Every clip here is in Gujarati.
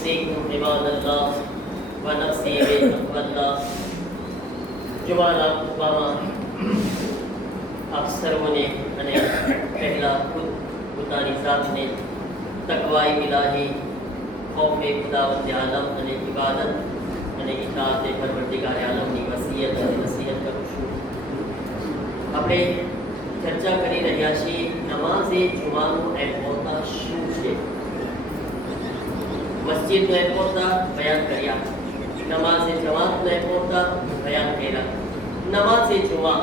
أوصيكم عباد الله ونفسي بتقوى الله. જુમાના ખુતબામાં આપ સર્વોને અને પહેલા ખુદ પોતાની જાતને તકવાએ ઇલાહી, ખૌફે ખુદાવંદ આલમ અને ઇબાદત અને ઇતાઅત પરવરદિગાર આલમની વસિયત અને નસીહત કરું છું. આપણે ચર્ચા કરી રહ્યા છીએ નમાઝે જુમાનું અહેમતા શું છે. મસ્જિદનો અહેમતા બયાન કર્યા, નમાઝે જમાતનો અહેમતા બયાન કર્યા. નમાઝે જુમા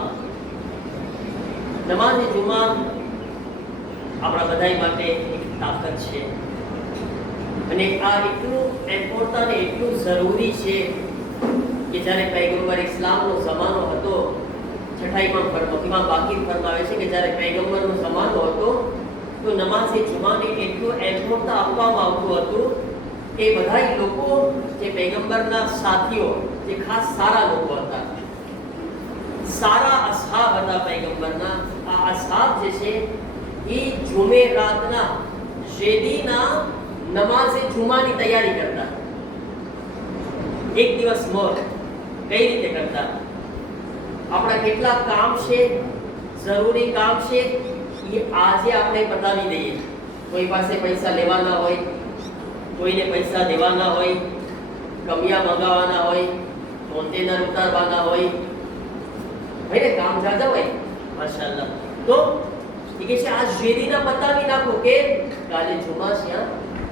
આપણા બધા માટે એક તાકાત છે અને આ એટલું ઇમ્પોર્ટન્ટ અને એટલું જરૂરી છે કે જ્યારે પૈગંબર ઇસ્લામનો જમાનો હતો, છઠ્ઠાઈમાં બાકી ફરમાવે છે કે જ્યારે પૈગંબરનો જમાનો હતો તો નમાઝે જુમાને એટલું ઇમ્પોર્ટન્ટ આપવામાં આવતું હતું કે બધા લોકો જે પૈગંબરના સાથીઓ, જે ખાસ સારા લોકો હતા, સારા અસહાબ હતા પૈગંબરના, આ અસહાબ જે છે એ જુમેરાતના શેદીના નમાઝે જુમાની તૈયારી કરતા. એક દિવસ મોર કઈ રીતે કરતા, આપણા કેટલા કામ છે, જરૂરી કામ છે, એ આજે આપણે બતાવી દઈએ. કોઈ પાસે પૈસા લેવાના હોય, કોઈને પૈસા દેવાના હોય, કમિયા મંગાવવાના હોય, કોન્ટેનર ઉતારવાના હોય, ભાઈને કામ જાજા હોય માશાઅલ્લાહ, તો એ કે છે આ શેરીના બતાવી નાખો કે કાલે જુમા છે,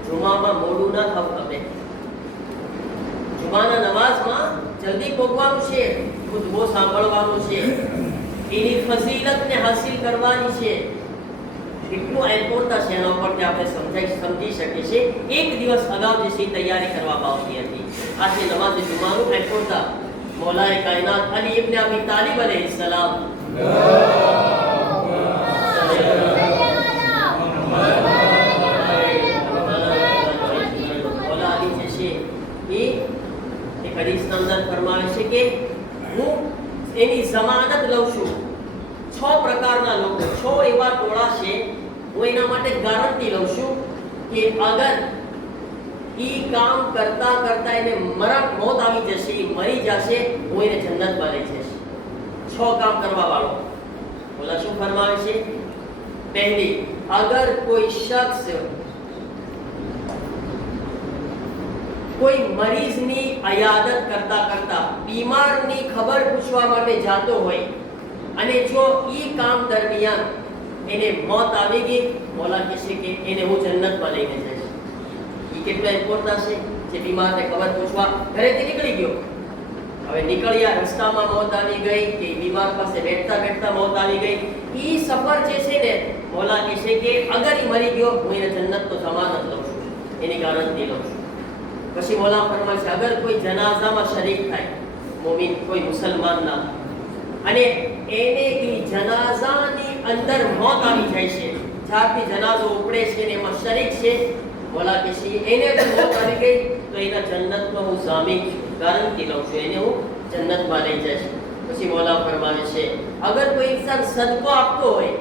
જુમામાં મોડું ના થવું, તમે જુમાના નમાઝમાં જલ્દી પહોંચવાનું છે, ખુતબો સાંભળવાનું છે, એની ફઝીલતને હાસિલ કરવાની છે. એટલું ઇમ્પોર્ટન્ટ છે એના ઉપરથી આપણે સમજી શકીએ છીએ. એક દિવસ અગાઉ જે છે તૈયારી કરવામાં આવતી હતી. આ છે નમાઝે જુમાનું ઇમ્પોર્ટન્ટ. મૌલાએ કાયનાત અલી ઇબ્ન અબી તાલિબ અલૈહિસ્સલામ હદીસના અંદર ફરમાવે છે કે હું એની ઝમાનત લઉં છું. 6 પ્રકારના લોકો, 6 એવા ટોળા છે, હું એના માટે ગારંટી લઉં છું કે અગર ઈ કામ કરતા કરતા એને મોત આવી જશે, મરી જશે, હું એને જન્નતમાં લઈ જઈશ. 6 કામ કરવા વાળો. બોલા શું ફરમાવે છે? પહેલી, અગર કોઈ શખ્સ કોઈ મરીઝની અયાદત કરતા કરતા બીમારની ખબર પૂછવા માટે જાતો હોય અને જો ઈ કામ દરમિયાન એને મોત આવી ગઈ, મોલા કહેશે કે એને હું જન્નતમાં લઈને જઈશ. ઈ કેટલો ઇમ્પોર્ટન્ટ છે. જે બીમારને ખબર પૂછવા ઘરેથી નીકળી ગયો, હવે નીકળ્યા, રસ્તામાં મોત આવી ગઈ કે બીમાર પાસે બેઠતા બેઠતા મોત આવી ગઈ, ઈ સફર જે છે ને, મોલા કહેશે કે અગર ઈ મરી ગયો, હું એને જન્નતનો જમાનત લઉં છું, એની ગારંટી લઉં છું. પછી મોલા ફરમાય છે અગર કોઈ જનાઝામાં શરીક થાય, મોમિન કોઈ મુસલમાનના, અને એને ઈ જનાઝાની અંદર મોત આવી જાય છે, જ્યારથી જનાઝો ઉપડે છે ને એમાં શરીક છે, મોલા કે છે એને તો મોત આવી ગઈ તો એના જન્નતનો હું જામીન છું, ગારંટી લઉં છું, એને હું જન્નતમાં લઈ જઈશ. પછી મોલા ફરમાવે છે અગર કોઈ ઇન્સાન સદકો આપતો હોય,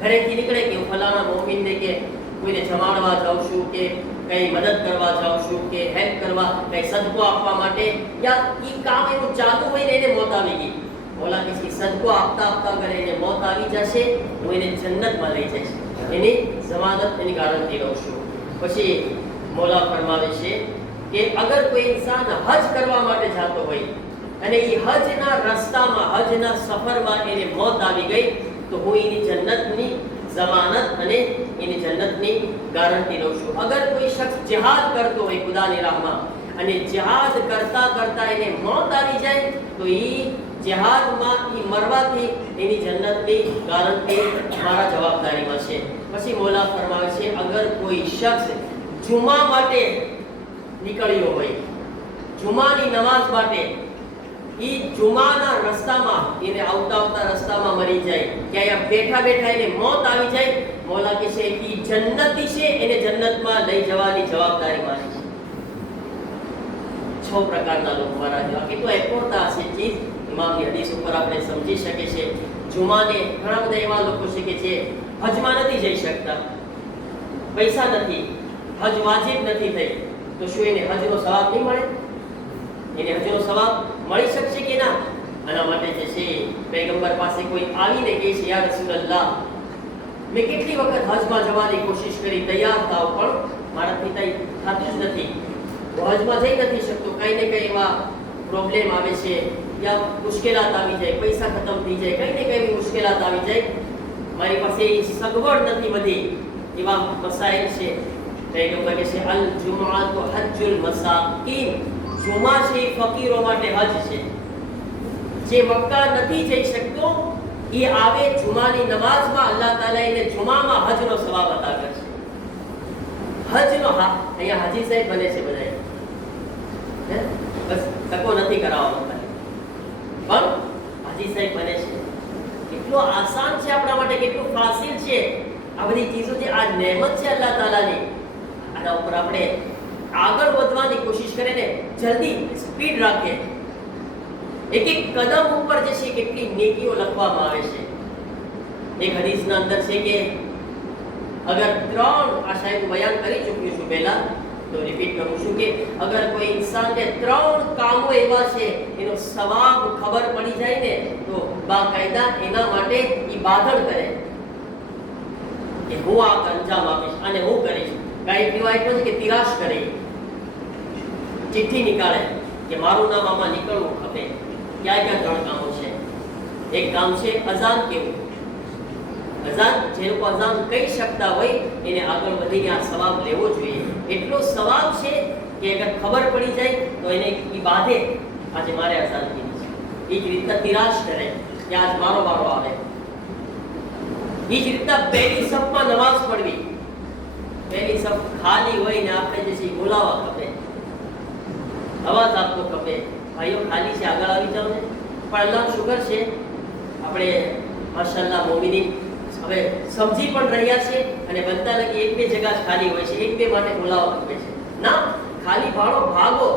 ઘરેથી નીકળે કે હું ફલાણા મોમિનને કે કોઈને જમાડવા જાઉં છું, કે કઈ મદદ કરવા જાઉં છું, કે હેલ્પ કરવા, કઈ સદકો આપવા માટે, યા ઈ કામ એનું ચાલુ હોય ને એને મોત આવી ગઈ, મોલા કે સદકો આપતા આપતા કરે એને મોત આવી જશે, હું એને જન્નતમાં લઈ જઈશ, એની જમાનત, એની ગારંટી લઉં છું. પછી મોલા ફરમાવે છે કે અગર કોઈ ઇન્સાન હજ કરવા માટે જતો હોય અને એ હજના રસ્તામાં, હજના સફરમાં એને મોત આવી ગઈ, તો હું એની જન્નતની જમાનત અને એની જન્નતની ગારંટી લઉં છું. અગર કોઈ શખ્સ જિહાદ કરતો હોય ખુદાની રાહમાં અને જિહાદ કરતા કરતા એને મોત આવી જાય, તો ઈ જિહાદમાં ઈ મરવાથી એની જન્નતની ગારંટી મારા જવાબદારીમાં છે. પછી મોલા ફરમાવે છે અગર કોઈ શખ્સ જુમા માટે નીકળ્યો હોય, જુમાની નમાઝ માટે, ઈ જુમાના રસ્તામાં એને આવતા રસ્તામાં મરી જાય, કે અહીંયા બેઠા બેઠા એને મોત આવી જાય, મોલા કહે છે ઈ જન્નતી છે, એને જન્નતમાં લઈ જવાની જવાબદારી મારી છે. 6 પ્રકારના લોકો મારા જેવા. કેટલો ઇમ્પોર્ટન્ટ છે ચીજ ઇમામની હદીસ ઉપર આપણે સમજી શકીએ છીએ. જુમાને ઘણા બધા એવા લોકો છે કે જે હજમાં નથી જઈ શકતા, પૈસા નથી, હજ વાજિબ નથી થઈ, તો શું એને હજનો સવાબ નહીં મળે? એને હજનો સવાબ મળી શકશે કે ના? આના માટે જે છે પૈગંબર પાસે કોઈ આવીને કહે છે, યા રસૂલલ્લાહ, મેં કેટલી વખત હજમાં જવાની કોશિશ કરી, તૈયાર થાવ, પણ મારાથી થતું જ નથી, હું હજમાં જઈ નથી શકતો, કંઈ ને કંઈ એવા પ્રોબ્લેમ આવે છે, યા મુશ્કેલાત આવી જાય, પૈસા ખતમ થઈ જાય, કંઈ ને કંઈ મુશ્કેલાત આવી જાય, મારી પાસે સગવડ નથી બધી, એવા મસાઇલ છે. પૈગંબર કહે છે, અલ જુમઆતુ હજ્જુલ મસાકીન, જુમા છે એ ફકીરો માટે હજ છે. જે મક્કા નથી જઈ શકતો એ આવે જુમાની નમાઝમાં, અલ્લાહ તાલા એને જુમામાં હજનો સવાબ અતા કરશે. હજનો અહીંયા હાજી સાહેબ બને છે બધા, બસ તકો નથી કરાવવા, પણ હાજી સાહેબ બને છે. કેટલો આસાન છે આપણા માટે, કેટલું ફાસિલ છે આ બધી ચીજો, જે આ નેમત છે અલ્લાહ તાલાની, આના ઉપર આપણે આગળ વધવાની કોશિશ કરે ને, જલ્દી સ્પીડ રાખે. એક એક કદમ ઉપર જે છે કેટલી નેકીઓ લખવામાં આવે છે. એક હદીસના અંદર છે કે અગર ત્રણ, આ શાયદ હું બયાન કરી ચૂક્યો છું પહેલા, તો રિપીટ કરું છું કે અગર કોઈ ઇન્સાનને ત્રણ કામો એવા છે એનો સવાબ ખબર પડી જાય ને, તો બાકાયદા એના માટે ઇબાદત કરે કે હું આ અંજામ આપીશ અને હું કરીશ. કાંઈ કહેવાય છે કે તિરાશ કરે, ચિઠ્ઠી નીકાળે કે મારું નામ આમાં નીકળવું ખપે. ક્યાં ક્યાં ત્રણ કામો છે? એક કામ છે અઝાન કેવું. અઝાન, જે લોકો અઝાન કહી શકતા હોય એને આગળ વધીને આ સવાબ લેવો જોઈએ. એટલો સવાબ છે કે અગર ખબર પડી જાય તો એને ઈ બાંધે, આજે મારે અઝાન કીધી છે. એ જ રીતના તિરાશ કરે કે આજ મારો વારો આવે. એ જ રીતના પહેલી સફમાં નમાઝ પઢવી. પહેલી સફ ખાલી હોય ને આપણે જે છે બોલાવા ખપે, અવાજ આપતો ખપે, ભાઈઓ ખાલી છે આગળ આવી જાવ ને. પણ અલ્લાહ શુકર છે આપણે માશાઅલ્લાહ મોમિનીન હવે સમજી પણ રહ્યા છે અને બનતા નથી એક બે જગ્યા ખાલી હોય છે, એક બે માટે બોલાવવા ખપે છે. ના, ખાલી ભાડો ભાગો,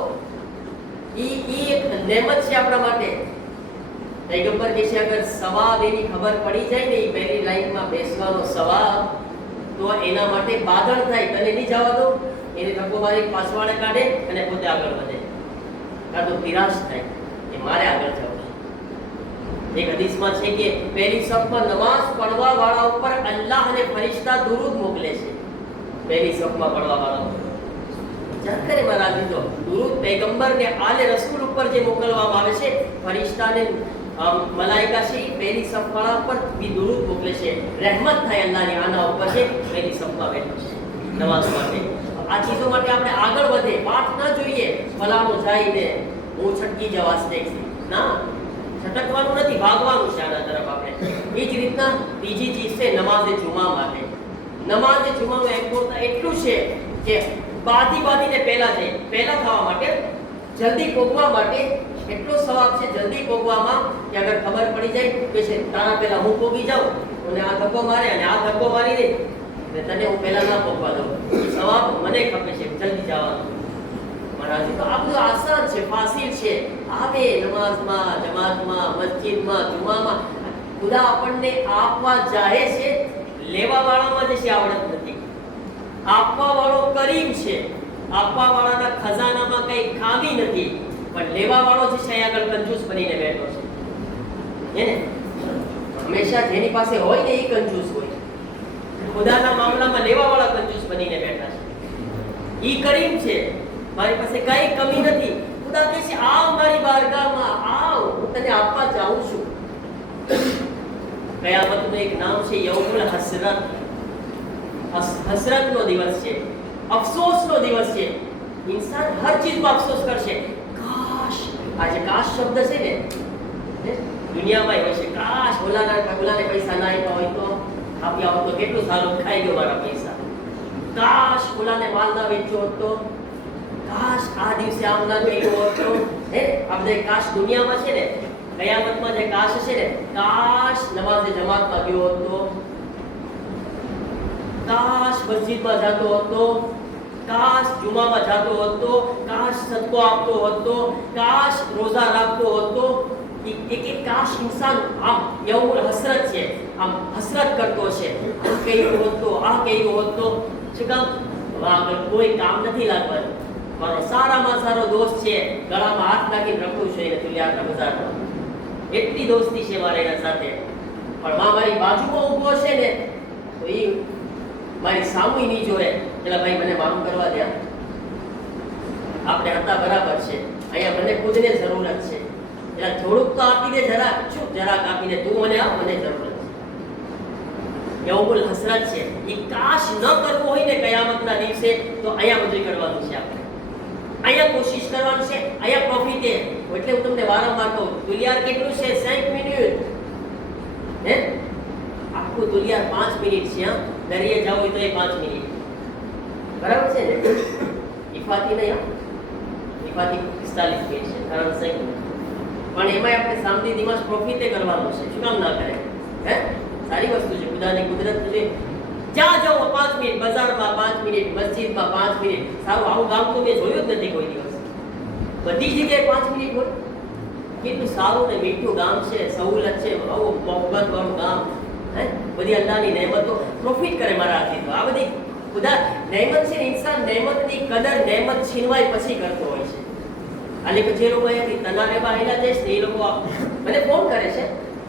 ઈ એક નેમત છે આપણા માટે. પૈગંબર કહે છે અગર સવાબ એની ખબર પડી જાય ને, એ પહેલી લાઈનમાં બેસવાનો સવાબ, તો એના માટે બાદળ થાય. તને નહીં જવા દો, એને ધક્કો મારી પાછવાડે કાઢે અને પોતે આગળ વધે, કાં તો નિરાશ થાય કે મારે આગળ જવું છે. એક હદીસમાં છે કે પહેલી સફમાં નમાઝ પઢવા વાળા ઉપર અલ્લાહ અને ફરિશ્તા દુરૂદ મોકલે છે. પહેલી સફમાં પઢવા વાળા વિચાર કરે મારા દીધો, દુરૂદ પૈગંબર ને આલે રસૂલ ઉપર જે મોકલવામાં આવે છે, ફરિશ્તા ને મલાઈકા છે, પહેલી સફ વાળા ઉપર બી દુરૂદ મોકલે છે. રહેમત થાય અલ્લાહની આના ઉપર છે પહેલી સફમાં બેઠો છે નમાઝ માટે. આ ચીજો માટે આપણે આગળ વધે, પાઠ ન જોઈએ ફલાણો જાય ને હું છટકી જવા છે. ના, છટકવાનું નથી, ભાગવાનું છે આના તરફ આપણે. એ જ રીતના બીજી ચીજ છે નમાઝે જુમા માટે. નમાઝે જુમાનું એમ્પોર્ટન્સ એટલું છે કે બાંધીને પહેલા થવા માટે, જલ્દી પહોંચવા માટે એટલો સવાબ છે જલ્દી પહોંચવામાં કે અગર ખબર પડી જાય કે છે તારા પહેલા હું પહોંચી જાઉં અને આ ધક્કો મારે અને આ ધક્કો મારી દે ને તને હું પહેલા ના પહોંચવા દઉં, સવાબ મને ખપે છે જલ્દી જવાનું. મહારાજ તો આ બધું આસાન છે, ફાસિલ છે. આવે નમાઝમાં, જમાતમાં, મસ્જિદમાં, જુમામાં ખુદા આપણને આપવા ચાહે છે, લેવા વાળામાં જે છે આવડત નથી. આપવા વાળો કરીમ છે, આપવા વાળાના ખજાનામાં કઈ ખામી નથી, પણ લેવા વાળો જે છે આગળ કંજૂસ બનીને બેઠો છે. હે ને, હંમેશા જેની પાસે હોય ને એ કંજૂસ હોય. ખુદાના મામલામાં લેવા વાળા કંજૂસ બનીને બેઠા છે. ઈ કરીમ છે, મારી પાસે કઈ કમી નથી. ખુદા કહે છે આવ મારી બારગાહમાં, આવ, હું તને આપવા ચાહું છું. કયામતનું એક નામ છે યૌમુલ હસરત. હસરતનો દિવસ છે, અફસોસનો દિવસ છે. ઇન્સાન હર ચીજમાં અફસોસ કરશે. કાશ, આજે કાશ શબ્દ છે ને દુનિયામાં હોય છે. કાશ ઓલાને પૈસા ના આપ્યા હોય તો આપ્યા હોત તો કેટલું સારું, ખાઈ ગયો મારા પૈસા. કાશ ઓલાને માલ ના વેચ્યો હોત તો, કાશ આ દિવસે આમ ના કર્યું હોત તો. હે, આ બધા કાશ દુનિયામાં છે ને. કયામતમાં જે કાશ છે ને, કાશ નમાઝે જમાતમાં ગયો હોત તો, કાશ મસ્જિદમાં જતો હતો, કાશ જુમામાં જતો હતો, કાશ સદકો આપતો હતો, કાશ રોઝા રાખતો હતો. એક એક કાશ ઇન્સાન આમ યૌમુલ હસરત છે, આમ હસરત કરતો છે. આ કર્યું હોત તો, આ કર્યું હોત તો. શું કામ? આગળ કોઈ કામ નથી લાગવાનું. મારો સારામાં સારો દોસ્ત છે, ગળામાં હાથ નાખીને રખડું છું એને તુલિયારના બજારમાં, એટલી દોસ્તી છે મારે એના સાથે. પણ મારી બાજુમાં ઊભો છે ને તો એ મારી સામું નહીં જોવે, એટલે ભાઈ મને માફ કરવા દે, આપણે હતા બરાબર છે, અહીંયા મને ખુદને જરૂરત છે, એટલે થોડુંક તો આપી દે, જરાક આપી દે, તું મને આપ, મને જરૂરત છે. એવું બોલ હસરત છે. એ કાશ ન કરવું હોય ને કયામતના દિવસે તો અહીંયા બધું કરવાનું છે, આપણે અહીંયા કોશિશ કરવાનું છે, અહીંયા પ્રોફિટ છે. એટલે હું તમને વારંવાર કહું, દુલિયાર કેટલું છે? 5 મિનિટ. હે આખું દુલિયાર 5 મિનિટ છે. દરિયે જાવ હોય તો એ 5 મિનિટ, બરાબર છે ને? ઇફાતી નહીં, ઇફાતી 45 મિનિટ છે, કારણ 5 મિનિટ. પણ એમાં આપણે સામદી દિમાગ પ્રોફિટે કરવાનું છે. શું કામ ના કરે? હે સારી વસ્તુ છે, ખુદાની કુદરત છે. જ્યાં જાઓ 5 મિનિટ, બજારમાં 5 મિનિટ, મસ્જિદમાં 5 મિનિટ. સારું, આવું ગામ તો મેં જોયું જ નથી કોઈ દિવસ. બધી જગ્યાએ 5 મિનિટ હોય. કેટલું સારું ને મીઠું ગામ છે, સહુલત છે, આવું મોહબ્બત વાળું ગામ. હે બધી અલ્લાહની નહેમતો પ્રોફિટ કરે મારાથી. તો આ બધી ખુદા નહેમત છે ને, ઇન્સાન નહેમતની કદર નહેમત છીનવાય પછી કરતો હોય છે. આલે પછી એ લોકો અહીંયાથી તનારે બહાર જઈશ ને, એ લોકો મને ફોન કરે છે,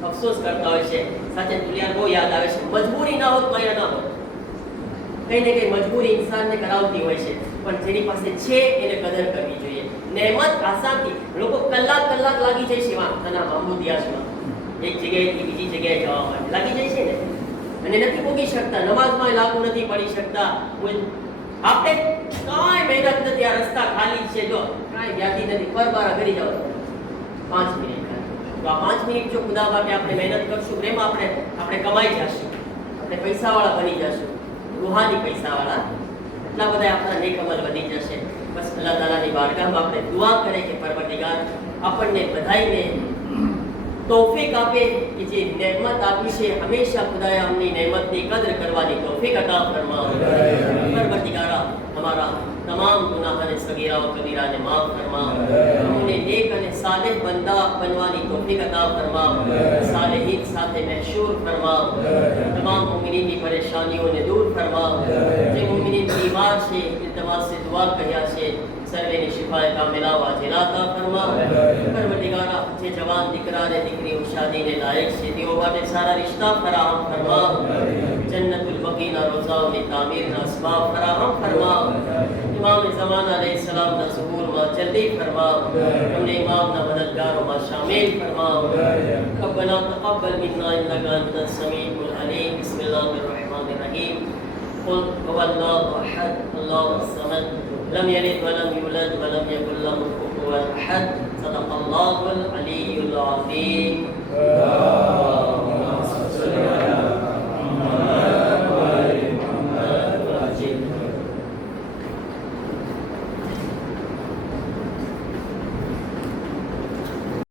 અફસોસ કરતા હોય છે, સાચે દુનિયા બહુ યાદ આવે છે. મજબૂરી ના હોત તો અહીંયા ના હોત. કઈ ને કઈ મજબૂરી ઇન્સાનને કરાવતી હોય છે, પણ જેની પાસે છે એને કદર કરવી જોઈએ. નહેમત આસાનથી લોકો કલાક લાગી જાય છે વાંચતાના મામૂદિયાસમાં, એક જગ્યાએથી બીજી જગ્યાએ જવા માટે લાગી જાય છે ને, અને નથી પોગી શકતા, નમાઝમાં લાગુ નથી પડી શકતા. આપણે કાંઈ મહેનત નથી, આ રસ્તા ખાલી છે, જો કાંઈ વ્યાધિ નથી, પરબારા કરી જાઓ 5 મિનિટ. તો આ 5 મિનિટ જો ખુદા માટે આપણે મહેનત કરશું, પ્રેમ આપણે કમાઈ જશું, આપણે પૈસાવાળા બની જશું, રૂહાની પૈસાવાળા. એટલા બધા આપણા નેક અમલ વધી જશે. બસ અલ્લાહ તાલાની બારગાહમાં આપણે દુઆ કરે કે પરવરદિગાર આપણને બધાઈને તૌફીક આપે કે જે નહેમત આપી છે હંમેશા ખુદાએ અમની નહેમતની કદર કરવાની તૌફીક અતા ફરમાઓ. પરવરદિગારા हमारा तमाम गुनाह ने सगीरा व कबीरा ने माफ़ फरमा, हमने नेक અને સાલેહ બંદા બનવાની તૌફીક અતા ફરમા, સાલેહીન સાથે મહશૂર ફરમા, તમામ મુમિનીની પરેશાનીઓને દૂર ફરમા. જે મુમિનીન બીમાર છે ઇલ્તમાસ से दुआ કર્યા છે, સર્વેની શિફાએ કામિલા વાજિલા અતા ફરમા. પરવરદિગારા જે જવાન દીકરા અને દીકરીઓ શાદીને લાયક છે તેઓ માટે સારા રિશ્તા ફરાહમ ફરમા. જન્નતુલ બકીના રોઝાઓની તામીરના અસબાબ ફરાહમ ફરમા. इमाम ज़माना अलैहिस्सलाम ना ज़हूर मा जल्दी फरमा, हमने इमाम ना मददगारों मा शामिल फरमा. रब्बना तक़ब्बल मिन्ना इन्नका अंतस समीउल अलीम. बिस्मिल्लाहिर रहमानिर रहीम. क़ुल हुवल्लाहु अहद अल्लाहुस समद लम यलिद व लम यूलद व लम यकुल लहु कुफुवन अहद. सदक़ल्लाहुल अलीयुल अज़ीम.